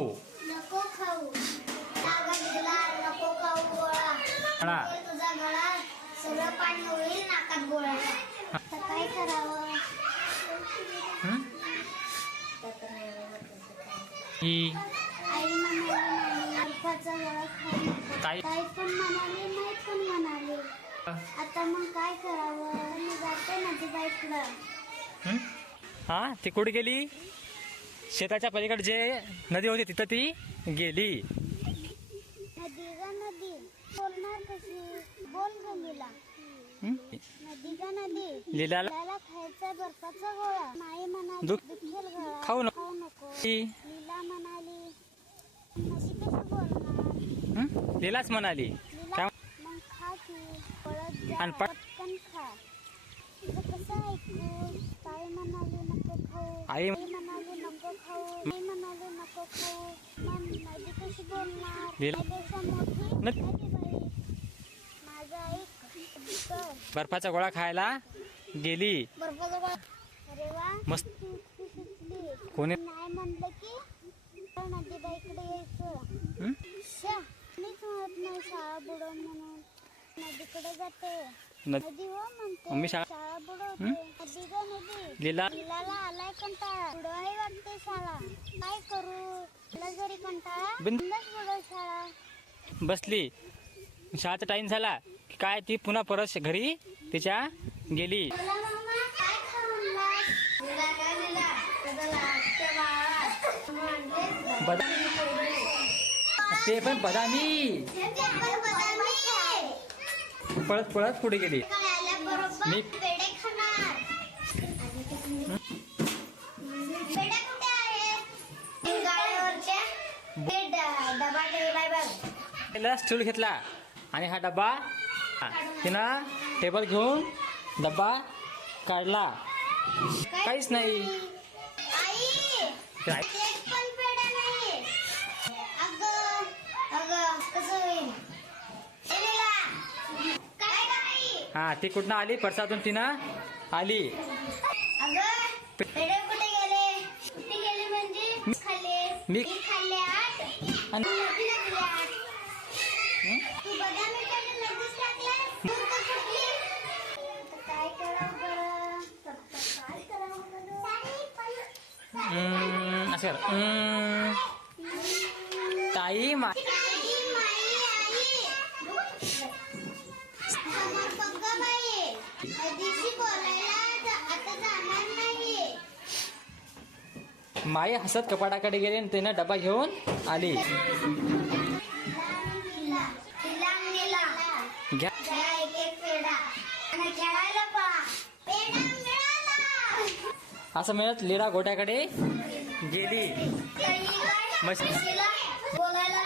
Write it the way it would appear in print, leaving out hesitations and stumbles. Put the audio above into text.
नको खाऊ जागा निघला नको खाऊ गोळा तुझा गळा सगळं पाणी होईल नाकात गोळ्याला तर काय करावं आई म्हणाली बर्फाचा गोळा खाऊ ताई पण म्हणाली नाही पण म्हणाली आता मग काय करावं मी जाते नदीबाईकडं हा ती कुठे गेली शेताच्या पलीकडे जे नदी होती तिथं ती गेली नदी ग नदी बोलणार कशी बोल ग लीला नदी ग नदी लीलाला खायचा बर्फाचा गोळा नाही म्हणाली दुखेल गोळा खाऊ नको लीला म्हणाली अशी कशी बोलणार लीलाच म्हणाली मग खा की पळत जा पटकन खा तुझं कसं ऐकू ताई म्हणाली नको खाऊ आई म्हणाली नको खाऊ आई म्हणाली नको खाऊ मग नदी कशी बोलणार लीला त्यापेक्षा मोठी नदीबाई माझं ऐक बर्फाचा गोळा खायला गेली बर्फाचा गोळा अरे वा मस्त सुचली कोणी नाही म्हणलं की नदीबाईकडे यायचं मीच म्हणत नाही शाळा बुडव म्हणून नदीकडे जाते नदी हो म्हणते मम्मी शाळा बुडवते नदी ग नदी लीलाला आलाय कंटाळा बुडवाही वाटते शाळा काय करू मला जरी कंटाळा बिंदास बुडव शाळा बसली शाळेचा टाइम झाला की काय ती पुन्हा परत घरी तिच्या गेली ते पण बदामी पळत पळत पुढे गेली मी स्टूल घेतला आणि हा डब्बा तिनं टेबल घेऊन डब्बा काढला काहीच नाही हा ती कुठनं आली परसातून तिनं आली कुठे गेले कुठे गेले म्हणजे खाल्ले मी खाल्ले आठ तू बदामी लगेच टाकलास काय करावं बरं काय करावं असं ताई माई हसत कपाटाकडे गेली आणि तिनं डबा घेऊन आली असं म्हणत लीला गोट्याकडे गेली बोलायला